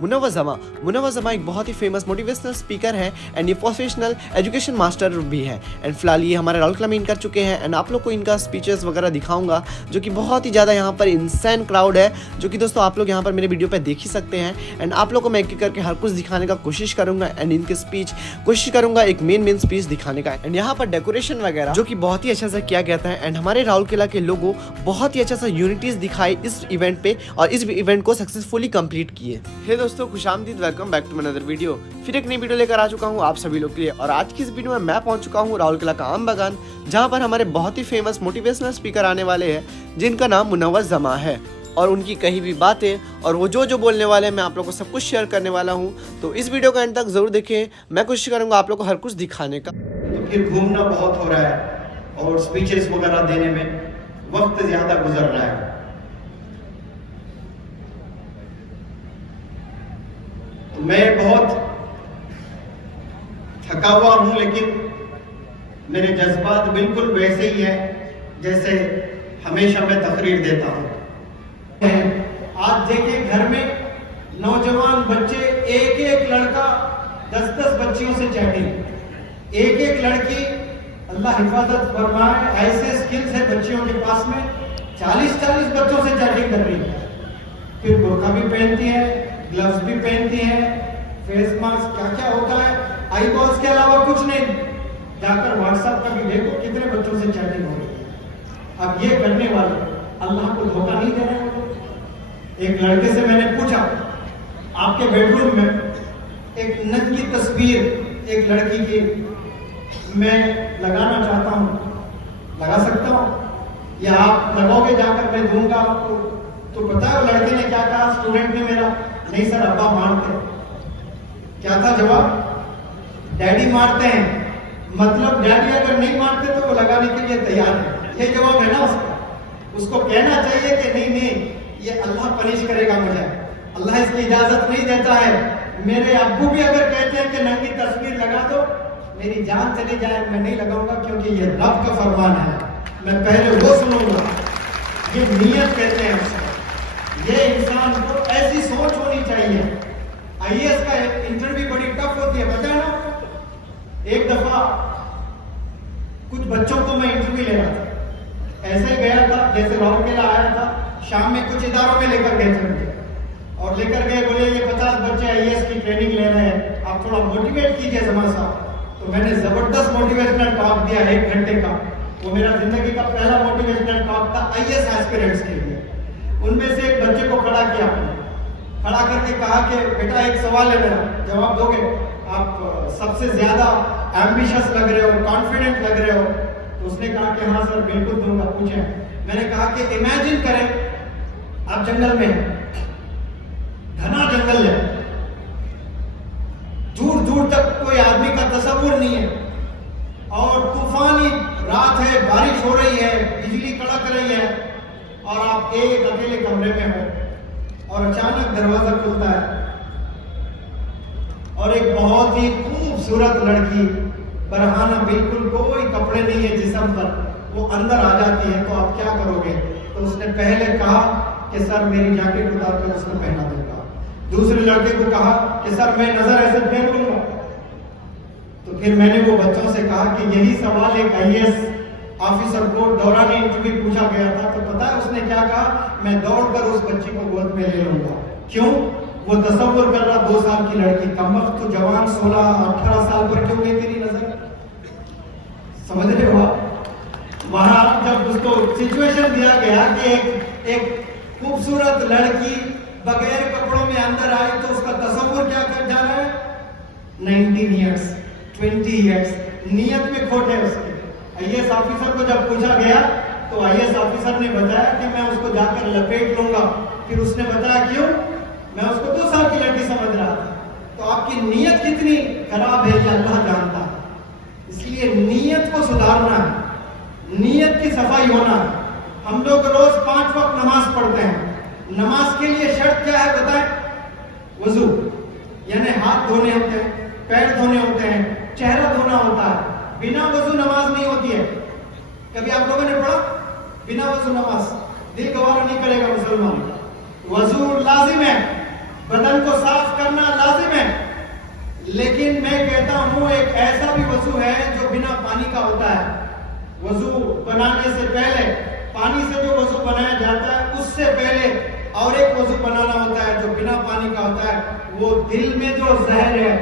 मुनव्वर जमा एक बहुत ही फेमस मोटिवेशनल स्पीकर है एंड ये प्रोफेशनल एजुकेशन मास्टर भी है एंड फिलहाल ये हमारे राउरकेला में इन कर चुके हैं एंड आप लोग को इनका स्पीचेस वगैरह दिखाऊंगा जो कि बहुत ही ज़्यादा यहाँ पर इंसैन क्राउड है, जो कि दोस्तों आप लोग यहाँ पर मेरे वीडियो पे देख ही सकते हैं एंड आप लोग को मैं एक करके हर कुछ दिखाने का कोशिश करूंगा एंड इनके स्पीच कोशिश करूंगा एक मेन स्पीच दिखाने का। एंड यहाँ पर डेकोरेशन वगैरह जो कि बहुत ही अच्छा सा किया गया था एंड हमारे राउरकेला के लोगों बहुत ही अच्छा सा यूनिटीज दिखाई इस इवेंट पे और इस इवेंट को सक्सेसफुली कंप्लीट किए। हे दोस्तों, खुशामदीद, welcome back to another video. फिर एक नई वीडियो लेकर आ चुका हूँ आप सभी लोग के लिए और आज की इस वीडियो में मैं पहुंच चुका हूँ राउरकेला का आम बागान, जहाँ पर हमारे बहुत ही फेमस मोटिवेशनल स्पीकर आने वाले हैं जिनका नाम मुनव्वर जमा है और उनकी कही भी बातें और वो जो बोलने वाले हैं मैं आप लोगों को सब कुछ शेयर करने वाला हूँ। तो इस वीडियो का एंड तक जरूर देखें, मैं कोशिश करूँगा आप लोगों को हर कुछ दिखाने का। तो फिर घूमना बहुत हो रहा है और स्पीचेस वगैरह देने में वक्त ज्यादा गुजर रहा है। तो मैं बहुत थका हुआ हूं, लेकिन मेरे जज्बात बिल्कुल वैसे ही है जैसे हमेशा मैं तकरीर देता हूं। आज देखिए घर में नौजवान बच्चे, एक लड़का 10 बच्चियों से चैटिंग, एक लड़की, अल्लाह हिफाजत फरमाए, ऐसे स्किल्स है बच्चियों के पास में 40 बच्चों से चैटिंग कर रही है। फिर बुर्का भी पहनती है, ग्लव्स भी पहनती है, फेस मास्क, क्या होता है, आई बॉल्स के अलावा कुछ नहीं। जाकर व्हाट्सएप का भी देखो कितने बच्चों से चैटिंग हो रही है। अब ये करने वाले अल्लाह को धोखा नहीं दे रहे हैं। एक लड़के से मैंने पूछा, आपके बेडरूम में एक नंगी तस्वीर एक लड़की की मैं लगाना चाहता हूँ, लगा सकता हूँ या आप लगाओगे? जाकर मैं दूंगा आपको। तो पता है वो लड़के ने क्या कहा, स्टूडेंट ने मेरा, नहीं सर अब्बा मारते। क्या था जवाब? डैडी मारते हैं। मतलब डैडी अगर नहीं मारते तो वो लगाने के लिए तैयार है। ये जवाब है ना उसका। उसको कहना चाहिए कि नहीं ये अल्लाह पनिश करेगा मुझे, अल्लाह इसकी इजाजत नहीं देता है। मेरे अब्बू भी अगर कहते हैं कि नंगी तस्वीर लगा दो, मेरी जान चली जाए, मैं नहीं लगाऊंगा क्योंकि ये रब का फरमान है, मैं पहले वो सुनूंगा। ये नियत कहते हैं उसको। ये इंसान को ऐसी सोच होनी चाहिए। आईएएस का इंटरव्यू बड़ी टफ होती है, पता है ना? एक दफा कुछ बच्चों को मैं इंटरव्यू ले रहा था, ऐसे ही गया था जैसे राउरकेला आया था, शाम में कुछ इदारों में लेकर गए थे मुझे और लेकर गए, बोले ये 50 बच्चे आईएएस की ट्रेनिंग ले रहे हैं, आप थोड़ा मोटिवेट कीजिए जमा साहब। तो मैंने जबरदस्त मोटिवेशनल टॉक दिया 1 घंटे का। वो मेरा जिंदगी का पहला मोटिवेशनल टॉक था आईएएस एस्पिरेंट्स के लिए। उनमें से एक बच्चे को खड़ा किया, खड़ा करके कहा कि बेटा एक सवाल है मेरा, जवाब दोगे? आप सबसे ज्यादा एम्बिशियस लग रहे हो, कॉन्फिडेंट लग रहे हो। तो उसने कहा कि हाँ सर बिल्कुल दूंगा, पूछें। मैंने कहा कि इमेजिन करें आप जंगल में हैं, घना जंगल है, दूर तक कोई आदमी का तस्वुर नहीं है और तूफानी रात है, बारिश हो रही है, बिजली कड़क रही है और आप एक अकेले कमरे में हो और अचानक दरवाजा खुलता है और एक बहुत ही खूबसूरत लड़की, बरहाना, बिल्कुल कोई कपड़े नहीं है जिस्म पर, वो अंदर आ जाती है। तो आप क्या करोगे? तो उसने पहले कहा कि सर मेरी जैकेट उतार कर उसको पहना दूंगा। दूसरे लड़के को कहा कि सर मैं नजर ऐसे फेर लूंगा। तो फिर मैंने वो बच्चों से कहा कि यही सवाल एक आईएएस ऑफिसर को दौरान इंटरव्यू पूछा गया था। तो पता है उसने क्या कहा? मैं दौड़कर उस बच्ची को गोद में ले लूंगा। क्यों? वो तस्वुर कर रहा 2 साल की लड़की, कमबख्त तो जवान 16-18 साल पर क्यों गई तेरी नजर? समझ रहे हो आप? वहां जब उसको सिचुएशन दिया गया कि एक खूबसूरत लड़की बगैर कपड़ों में अंदर आई तो उसका तस्वुर क्या कर जा रहा है? 19 ईयर्स, 20 ईयर्स, नियत में खोट है उसके। आईएएस ऑफिसर को जब पूछा गया तो आईएएस ऑफिसर ने बताया कि मैं उसको जाकर लपेट लूंगा। फिर उसने बताया क्यों? मैं उसको 2 साल की लड़की समझ रहा था। तो आपकी नीयत कितनी खराब है ये अल्लाह जानता है। इसलिए नीयत को सुधारना है, नीयत की सफाई होना है। हम लोग रोज 5 वक्त नमाज पढ़ते हैं। नमाज के लिए शर्त क्या है बताएं? वजू, यानी हाथ धोने होते हैं, पैर धोने होते हैं, चेहरा धोना होता है। बिना वजू नमाज नहीं होती है। कभी आप लोगों ने पढ़ा? बिना वजू नमाज, दिल गवारा नहीं करेगा मुसलमान। वजू लाजिम है, बदन को साफ وضو ہے جو بنا پانی کا ہوتا ہے. وضو بنانے سے پہلے پانی سے جو وضو بنایا جاتا ہے اس سے پہلے اور ایک وضو بنانا ہوتا ہے جو بنا پانی کا ہوتا ہے. وہ دل میں جو زہر ہے,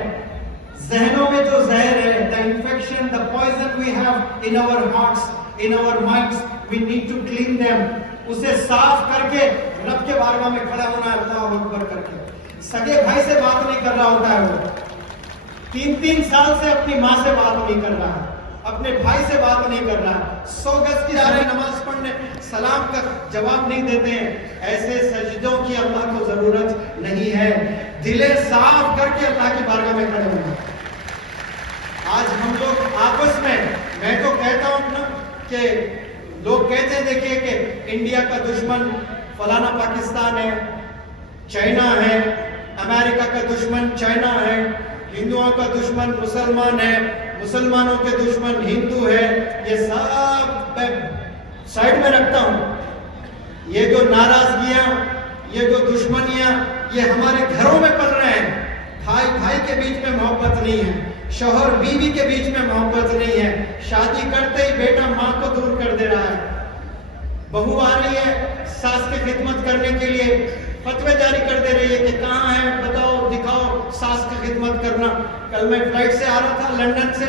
ذہنوں میں جو زہر ہے, the infection, the poison we have in our hearts, in our minds, we need to clean them. اسے صاف کر کے رب کے بارگاہ میں کھڑا ہونا ہے, اللہ اکبر کر کے. سگے بھائی سے بات نہیں کر رہا ہوتا ہے, وہ 3 سال سے اپنی ماں سے بات نہیں کر رہا ہے, اپنے بھائی سے بات نہیں کر رہا ہے, 100 گز کی جا رہی نماز پڑھنے سلام کا جواب نہیں دیتے ہیں. ایسے سجدوں کی اللہ کو ضرورت نہیں ہے. دل صاف کر کے اللہ کی بارگاہ میں کھڑے ہونا. آج ہم لوگ آپس میں تو کہتا ہوں نا کہ لوگ کہتے ہیں دیکھیے کہ انڈیا کا دشمن فلانا پاکستان ہے, چائنا ہے, امریکہ کا دشمن چائنا ہے, ہندوؤں کا دشمن مسلمان ہے, مسلمانوں کے دشمن ہندو ہے. یہ سب میں سائڈ میں رکھتا ہوں. یہ جو ناراضگیاں, یہ جو دشمنیاں, یہ ہمارے گھروں میں پل رہے ہیں. بھائی کے بیچ میں محبت نہیں ہے, شوہر بیوی کے بیچ میں محبت نہیں ہے. شادی کرتے ہی بیٹا ماں کو دور کر دے رہا ہے. بہو آ رہی ہے ساس کی خدمت کرنے کے لیے, فتوے جاری کر دے رہی ہے کہ کہاں ہے بتاؤ دکھاؤ ساس کی خدمت کرنا. کل میں فلائٹ سے آ رہا تھا لندن سے,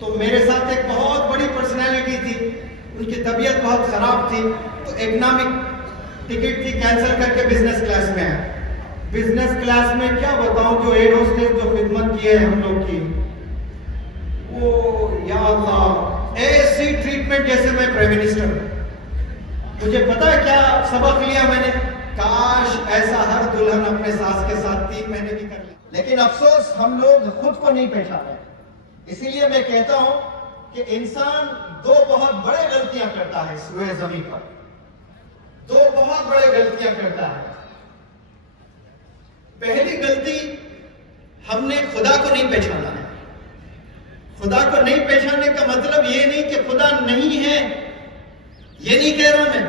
تو میرے ساتھ ایک بہت بڑی پرسنالٹی تھی, ان کی طبیعت بہت خراب تھی, تو اکنامک ٹکٹ تھی, کینسل کر کے بزنس کلاس میں آئے. بزنس کلاس میں کیا بتاؤں, جو ایئر ہوسٹس جو خدمت کی ہے ہم لوگ کی, وہ یا اللہ ایسی ٹریٹمنٹ جیسے میں پرائم منسٹر. مجھے پتا ہے کیا سبق لیا میں نے, کاش ایسا ہر دلہن اپنے ساس کے ساتھ 3 مہینے بھی کر لے. لیکن افسوس ہم لوگ خود کو نہیں پہچانے. اسی لیے میں کہتا ہوں کہ انسان 2 بہت بڑے غلطیاں کرتا ہے اس روئے زمین پر. 2 بہت بڑے غلطیاں کرتا ہے. پہلی غلطی, ہم نے خدا کو نہیں پہچانا ہے. خدا کو نہیں پہچاننے کا مطلب یہ نہیں کہ خدا نہیں ہے, یہ نہیں کہہ رہا میں.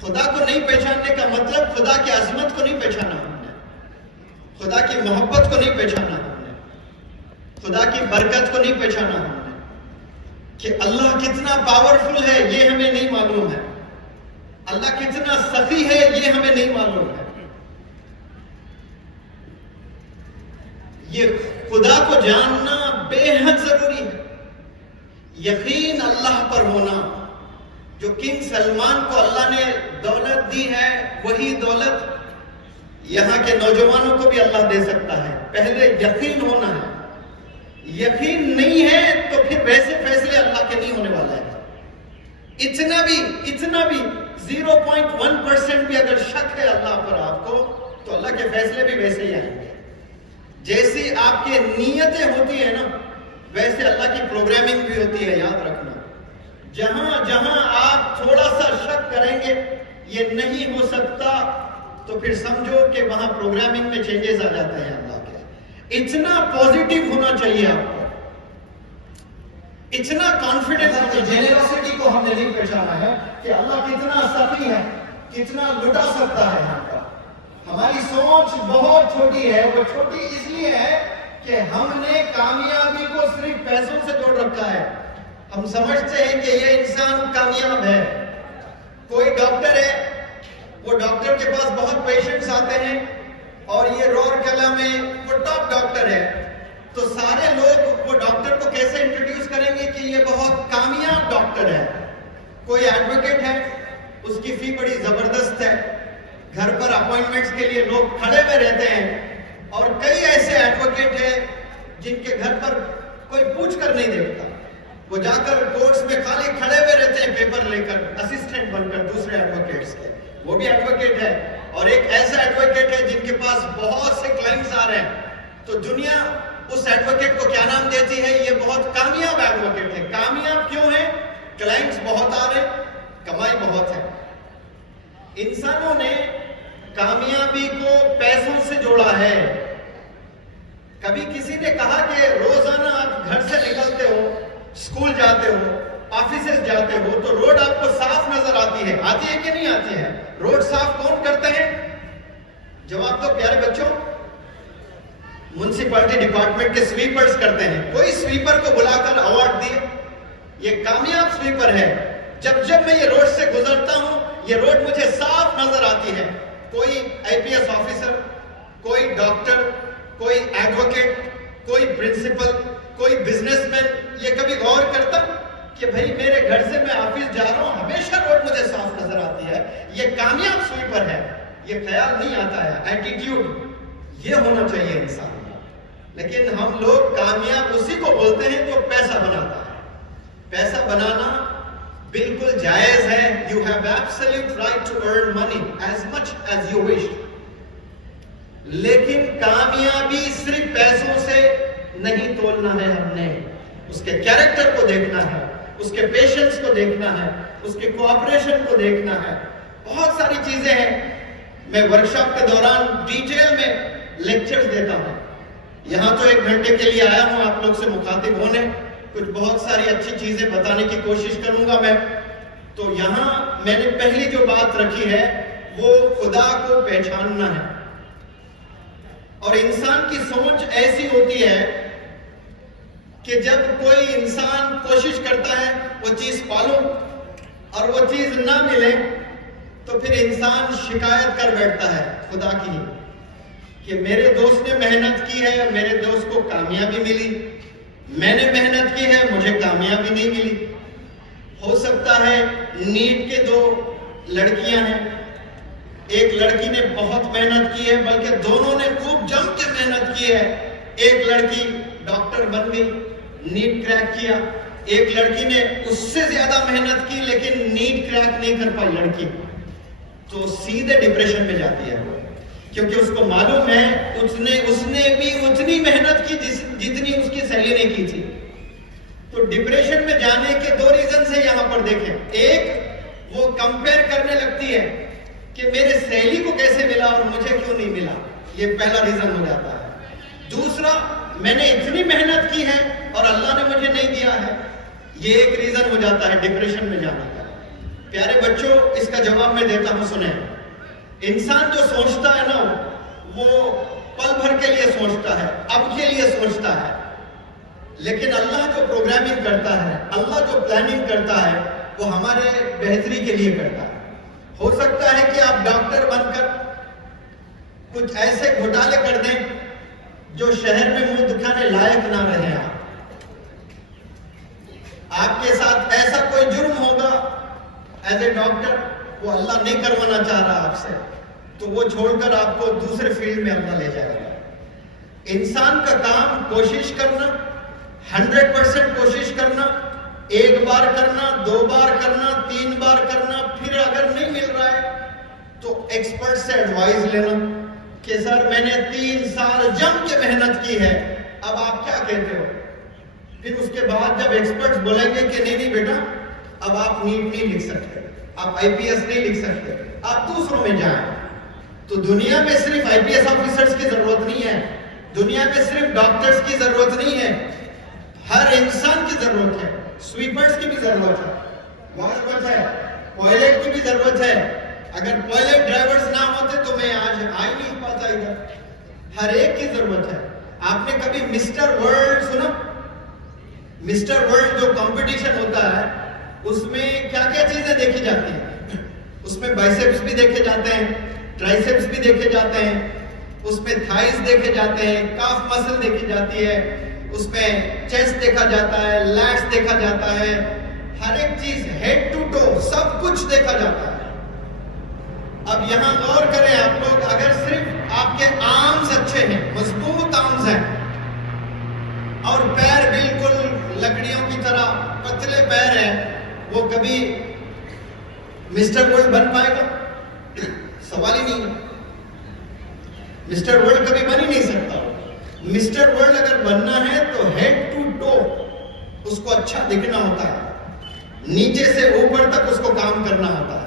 خدا کو نہیں پہچاننے کا مطلب خدا کی عظمت کو نہیں پہچانا ہم نے, خدا کی محبت کو نہیں پہچانا ہم نے, خدا کی برکت کو نہیں پہچانا ہم نے, کہ اللہ کتنا پاورفل ہے یہ ہمیں نہیں معلوم ہے, اللہ کتنا سخی ہے یہ ہمیں نہیں معلوم ہے. یہ خدا کو جاننا بے حد ضروری ہے. یقین اللہ پر ہونا. جو کنگ سلمان کو اللہ نے دولت دی ہے, وہی دولت یہاں کے نوجوانوں کو بھی اللہ دے سکتا ہے. پہلے یقین ہونا ہے. یقین نہیں ہے تو پھر ویسے فیصلے اللہ کے نہیں ہونے والا ہے. اتنا بھی 0.1% بھی اگر شک ہے اللہ پر آپ کو, تو اللہ کے فیصلے بھی ویسے ہی آئیں گے. جیسی آپ کی نیتیں ہوتی ہیں نا, ویسے اللہ کی پروگرامنگ بھی ہوتی ہے. یاد رکھنا, جہاں آپ تھوڑا سا شک کریں گے یہ نہیں ہو سکتا, تو پھر سمجھو کہ وہاں پروگرامنگ میں چینجز آ جاتے ہیں اللہ کے. اتنا پوزیٹیو ہونا چاہیے آپ کو, اتنا کانفیڈنس. جنراسٹی کو ہم نے نہیں پہچانا ہے کہ اللہ کتنا سخی ہے, کتنا لٹا سکتا ہے. ہماری سوچ بہت چھوٹی ہے. وہ چھوٹی اس لیے ہے کہ ہم نے کامیابی کو صرف پیسوں سے جوڑ رکھا ہے. ہم سمجھتے ہیں کہ یہ انسان کامیاب ہے. کوئی ڈاکٹر ہے, وہ ڈاکٹر کے پاس بہت پیشنٹس آتے ہیں, اور یہ رورکیلا میں وہ ٹاپ ڈاکٹر ہے, تو سارے لوگ وہ ڈاکٹر کو کیسے انٹروڈیوس کریں گے کہ یہ بہت کامیاب ڈاکٹر ہے. کوئی ایڈوکیٹ ہے, اس کی فی بڑی زبردست ہے, گھر پر اپوائنٹمنٹس کے لیے لوگ کھڑے ہوئے رہتے ہیں, اور کئی ایسے ایڈوکیٹ ہیں جن کے گھر پر کوئی پوچھ کر نہیں دیکھتا. وہ جا کر کورٹس میں خالی کھڑے ہوئے رہتے ہیں پیپر لے کر, اسسٹنٹ بن کر دوسرے ایڈوکیٹس کے. وہ بھی ایڈوکیٹ ہے. اور ایک ایسا ایڈوکیٹ ہے جن کے پاس بہت سے کلائنٹس آ رہے ہیں, تو دنیا اس ایڈوکیٹ کو کیا نام دیتی ہے, یہ بہت کامیاب ایڈوکیٹ ہے. کامیاب کیوں ہے؟ کلائنٹس بہت آ رہے, کمائی بہت ہے. انسانوں نے کامیابی کو پیسوں سے جوڑا ہے. کبھی کسی نے کہا کہ روزانہ آپ گھر سے نکلتے ہو, اسکول جاتے ہو, آفیسز جاتے ہو, تو روڈ آپ کو صاف نظر آتی ہے کہ نہیں آتی ہے؟ روڈ صاف کون کرتے ہیں؟ جواب دو پیارے بچوں. म्यूनसिपैलिटी डिपार्टमेंट के स्वीपर्स करते हैं, कोई स्वीपर को बुलाकर अवार्ड दिए? ये कामयाब स्वीपर है। जब जब मैं ये रोड से गुजरता हूं, ये रोड मुझे साफ नजर आती है। कोई आईपीएस ऑफिसर, कोई डॉक्टर, कोई एडवोकेट, कोई प्रिंसिपल, कोई बिजनेसमैन ये कभी गौर करता कि भाई मेरे घर से मैं ऑफिस जा रहा हूं, हमेशा रोड मुझे साफ नजर आती है? ये कामयाब स्वीपर है। ये ख्याल नहीं आता है, एटीट्यूड ये होना चाहिए इंसान का। लेकिन हम लोग कामयाब उसी को बोलते हैं जो पैसा बनाता है। पैसा बनाना बिल्कुल जायज है। You have absolute right to earn money as much as you wish. लेकिन कामयाबी सिर्फ पैसों से नहीं तोलना है। हमने उसके कैरेक्टर को देखना है, उसके पेशेंस को देखना है, उसके कोऑपरेशन को देखना है। बहुत सारी चीजें हैं। मैं वर्कशॉप के दौरान डिटेल में लेक्चर्स देता हूं। यहां तो 1 घंटे के लिए आया हूं आप लोग से मुखातिब होने, कुछ बहुत सारी अच्छी चीजें बताने की कोशिश करूंगा मैं। तो यहां मैंने पहली जो बात रखी है वो खुदा को पहचानना है। और इंसान की सोच ऐसी होती है कि जब कोई इंसान कोशिश करता है वो चीज पालो और वो चीज ना मिले तो फिर इंसान शिकायत कर बैठता है खुदा की कि मेरे दोस्त ने मेहनत की है, मेरे दोस्त को कामयाबी मिली, मैंने मेहनत की है, मुझे कामयाबी नहीं मिली। हो सकता है नीट के 2 लड़कियां हैं, एक लड़की ने बहुत मेहनत की है, बल्कि दोनों ने खूब जम के मेहनत की है। एक लड़की डॉक्टर बन गई, नीट क्रैक किया। एक लड़की ने उससे ज्यादा मेहनत की लेकिन नीट क्रैक नहीं कर पाई लड़की, तो सीधे डिप्रेशन में जाती है क्योंकि उसको मालूम है उसने भी उतनी मेहनत की जितनी उसकी सहेली ने की थी। तो डिप्रेशन में जाने के 2 रीजन से यहां पर देखें। एक, वो कंपेयर करने लगती है कि मेरे सहेली को कैसे मिला और मुझे क्यों नहीं मिला, ये पहला रीजन हो जाता है। दूसरा, मैंने इतनी मेहनत की है और अल्लाह ने मुझे नहीं दिया है, ये एक रीजन हो जाता है डिप्रेशन में जाने का। प्यारे बच्चों, इसका जवाब मैं देता हूं, सुने। इंसान जो सोचता है ना वो पल भर के लिए सोचता है, अब के लिए सोचता है। लेकिन अल्लाह जो प्रोग्रामिंग करता है, अल्लाह जो प्लानिंग करता है, वो हमारे बेहतरी के लिए करता है। हो सकता है कि आप डॉक्टर बनकर कुछ ऐसे घोटाले कर दें जो शहर में मुंह दिखाने लायक ना रहे। आपके साथ ऐसा कोई जुर्म होगा एज ए डॉक्टर, वो अल्लाह नहीं करवाना चाह रहा आपसे, तो वो छोड़कर आपको दूसरे फील्ड में अल्लाह ले जाएगा। इंसान का काम कोशिश करना, 100% कोशिश करना, 1 बार करना, 2 बार करना, 3 बार करना, फिर अगर नहीं मिल रहा है तो एक्सपर्ट से एडवाइस लेना कि सर मैंने 3 साल जम के मेहनत की है, अब आप क्या कहते हो। फिर उसके बाद जब एक्सपर्ट्स बोलेंगे कि नहीं बेटा, अब आप नीट नहीं लिख सकते, आप आईपीएस नहीं लिख सकते, आप दूसरों में जाएं। तो दुनिया में सिर्फ आईपीएस ऑफिसर्स की जरूरत नहीं है, दुनिया में सिर्फ डॉक्टर्स की जरूरत नहीं है, हर इंसान की जरूरत है। स्वीपर्स की भी जरूरत है, वॉचमैन है, पायलट की भी जरूरत है। अगर पायलट ड्राइवर्स ना होते तो मैं आज आ ही नहीं पाता इधर। हर एक की जरूरत है। आपने कभी मिस्टर वर्ल्ड सुना? मिस्टर वर्ल्ड जो कंपटीशन होता है उसमें क्या क्या चीजें देखी जाती हैं? उसमें बाइसेप्स भी देखे जाते हैं, ट्राइसेप्स भी देखे जाते हैं, उसमें थाइस देखे जाते हैं, काफ मसल देखी जाती है, उसमें चेस्ट देखा जाता है, लैट्स देखा जाता है, हर एक चीज हेड टू टो सब कुछ देखा जाता है। अब यहां गौर करें आप लोग, अगर सिर्फ आपके आर्म्स अच्छे हैं, मजबूत आर्म्स हैं और पैर बिल्कुल लकड़ियों की तरह पतले पैर हैं, वो कभी मिस्टर वर्ल्ड बन पाएगा? सवाल ही नहीं है। मिस्टर वर्ल्ड कभी बन ही नहीं सकता। मिस्टर वर्ल्ड अगर बनना है तो हेड टू टो उसको अच्छा दिखना होता है, नीचे से ऊपर तक उसको काम करना होता है।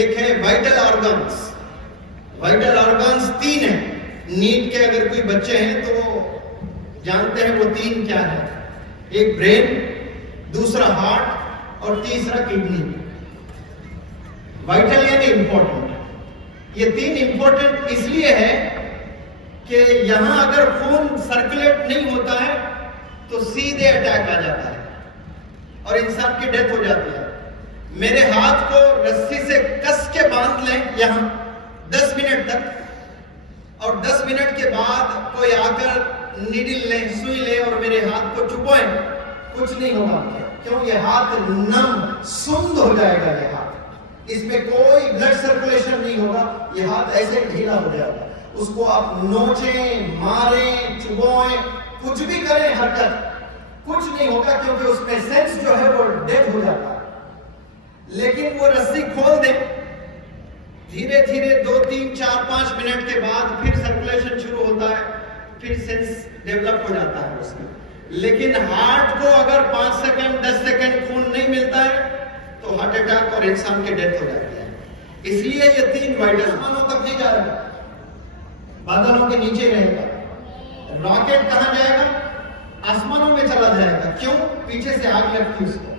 एक है वाइटल ऑर्गन्स। वाइटल ऑर्गन्स 3 हैं। नीट के अगर कोई बच्चे हैं तो वो जानते हैं वो 3 क्या है। एक ब्रेन, दूसरा हार्ट और तीसरा किडनी। वाइटल यानी इंपॉर्टेंट। ये 3 इंपॉर्टेंट इसलिए है کہ یہاں اگر خون سرکولیٹ نہیں ہوتا ہے تو سیدھے اٹیک آ جاتا ہے اور انسان کی ڈیتھ ہو جاتی ہے. میرے ہاتھ کو رسی سے کس کے باندھ لیں یہاں 10 منٹ تک، اور 10 منٹ کے بعد کوئی آ کر نیڈل لیں، سوئی لیں اور میرے ہاتھ کو چبھائیں، کچھ نہیں ہوگا. کیوں؟ یہ ہاتھ نم سند ہو جائے گا. یہ ہاتھ، اس میں کوئی بلڈ سرکولیشن نہیں ہوگا. یہ ہاتھ ایسے ڈھیلا ہو جائے گا. اس کو آپ نوچیں، ماریں، چبھائیں، کچھ بھی کریں، حرکت کچھ نہیں ہوگا، کیونکہ اس میں سینس جو ہے وہ ڈیڈ ہو جاتا ہے. لیکن وہ رسی کھول دیں، دھیرے دھیرے 2 3 4 5 منٹ کے بعد پھر سرکولیشن شروع ہوتا ہے، پھر سینس ڈیولپ ہو جاتا ہے اس میں. لیکن ہارٹ کو اگر 5 سیکنڈ 10 سیکنڈ خون نہیں ملتا ہے تو ہارٹ اٹیک اور انسان کی ڈیتھ ہو جاتی ہے. اس لیے یہ 3 وائٹل آسمانوں تک نہیں جا رہا، بادلوں کے نیچے رہے گا. راکٹ کہاں جائے گا؟ آسمانوں میں چلا جائے گا. کیوں؟ پیچھے سے آگ لگتی اس کو،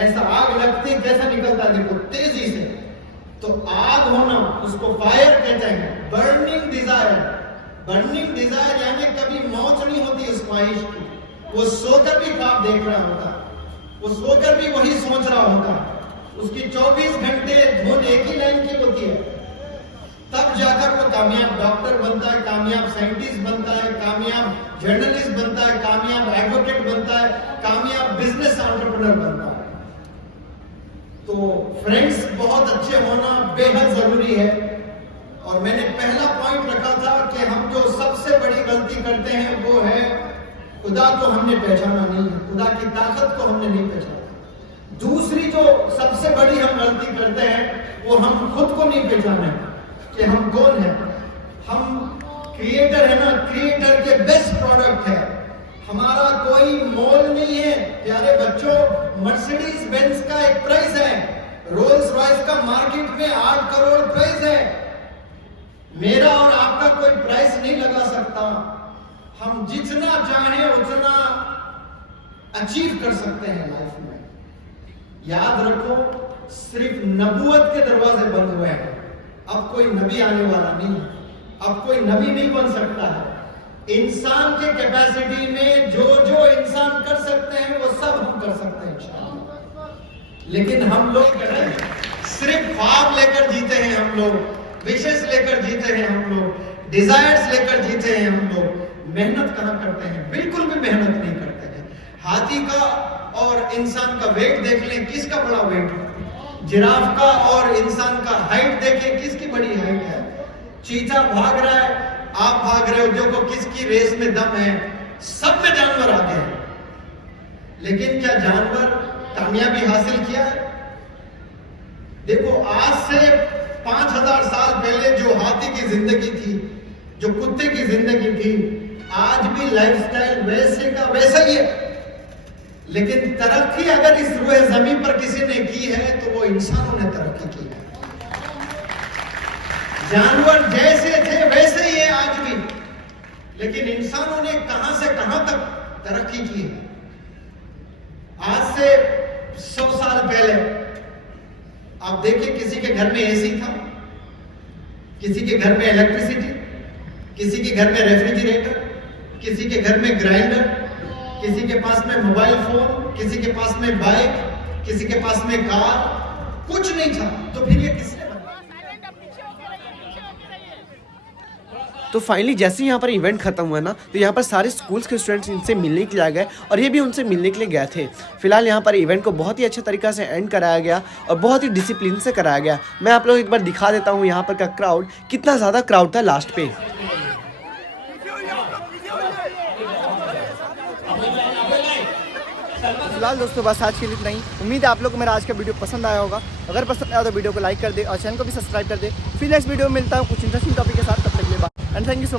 ایسا آگ لگتی کیسا نکلتا ہے دیکھو، تیزی سے. تو آگ ہونا اس کو فائر کہتے ہیں. برننگ ڈیزائر، برننگ ڈیزائر یعنی کبھی موت نہیں ہوتی اس خواہش کی. وہ سو کر بھی خواب دیکھ رہا ہوتا، وہ سو کر بھی وہی سوچ رہا ہوتا. اس کی 24 گھنٹے دھن ایک ہی لائن کی ہوتی ہے. تب جا کر وہ کامیاب ڈاکٹر بنتا ہے، کامیاب سائنٹسٹ بنتا ہے، کامیاب جرنلسٹ بنتا ہے، کامیاب ایڈوکیٹ بنتا ہے، کامیاب بزنس انٹرپرینر بنتا ہے. تو فرینڈز بہت اچھے ہونا بے حد ضروری ہے. اور میں نے پہلا پوائنٹ رکھا تھا کہ ہم جو سب سے بڑی غلطی کرتے ہیں وہ ہے خدا کو ہم نے پہچانا نہیں ہے، خدا کی طاقت کو ہم نے نہیں پہچانا. دوسری جو سب سے بڑی ہم غلطی کرتے ہیں وہ ہم خود کو نہیں پہچانا کہ ہم کون ہیں. ہم کریٹر ہے نا، کریٹر کے بیسٹ پروڈکٹ ہے. ہمارا کوئی مول نہیں ہے. پیارے بچوں، مرسیڈیز بینز کا ایک پرائز ہے، رولز رائس کا مارکیٹ میں 8 کروڑ پرائز ہے. میرا اور آپ کا کوئی پرائز نہیں لگا سکتا. ہم جتنا چاہیں اتنا اچیو کر سکتے ہیں لائف میں. یاد رکھو، صرف نبوت کے دروازے بند ہوئے ہیں. اب کوئی نبی آنے والا نہیں ہے، اب کوئی نبی نہیں بن سکتا ہے. انسان کے کیپیسٹی میں جو انسان کر سکتے ہیں وہ سب ہم کر سکتے ہیں انشاءاللہ. لیکن ہم لوگ صرف خواب لے کر جیتے ہیں، ہم لوگ وشز لے کر جیتے ہیں، ہم لوگ ڈیزائرز لے کر جیتے ہیں. ہم لوگ محنت کہاں کرتے ہیں؟ بالکل بھی محنت نہیں کرتے ہیں. ہاتھی کا اور انسان کا ویٹ دیکھ لیں، کس کا بڑا ویٹ ہے؟ جراف کا اور انسان کا ہائٹ دیکھیں، کس کی بڑی ہائٹ ہے؟ چیتا بھاگ رہا ہے، آپ بھاگ رہے ہو، دیکھو کس کی ریس میں دم ہے. سب میں جانور آتے ہیں، لیکن کیا جانور کامیابی حاصل کیا ہے؟ دیکھو، آج سے 5000 سال پہلے جو ہاتھی کی زندگی تھی، جو کتے کی زندگی تھی، آج بھی لائف سٹائل ویسے کا ویسا ہی ہے. لیکن ترقی اگر اس روئے زمین پر کسی نے کی ہے تو وہ انسانوں نے ترقی کی ہے. جانور جیسے تھے ویسے ہی ہے آج بھی، لیکن انسانوں نے کہاں سے کہاں تک ترقی کی ہے. آج سے 100 سال پہلے آپ دیکھیں، کسی کے گھر میں اے سی تھا، کسی کے گھر میں الیکٹریسٹی، کسی کے گھر میں ریفریجریٹر، کسی کے گھر میں گرائنڈر، کسی کے پاس میں موبائل فون، کسی کے پاس میں بائک، کسی کے پاس میں کار. کچھ نہیں تھا. تو پھر یہ کس نے بنایا؟ تو فائنلی جیسے یہاں پر ایونٹ ختم ہوا نا، تو یہاں پر سارے سکولز کے اسٹوڈنٹس ان سے ملنے کے لیے آ گئے اور یہ بھی ان سے ملنے کے لیے گئے تھے. فی الحال یہاں پر ایونٹ کو بہت ہی اچھے طریقہ سے اینڈ کرایا گیا اور بہت ہی ڈسپلن سے کرایا گیا. میں آپ لوگ ایک بار دکھا دیتا ہوں یہاں پر کا کراؤڈ، کتنا زیادہ کراؤڈ تھا لاسٹ پہ. فی الحال دوستوں بس آج کے لیے اتنا ہی. امید ہے آپ لوگ کو میرا آج کا ویڈیو پسند آیا ہوگا. اگر پسند آیا تو ویڈیو کو لائک کر دے اور چینل کو بھی سبسکرائب کر دے. پھر نیکسٹ ویڈیو میں ملتا ہوں کچھ انٹرسٹنگ ٹاپک کے ساتھ. تب تک کے لیے bye and thank you so much.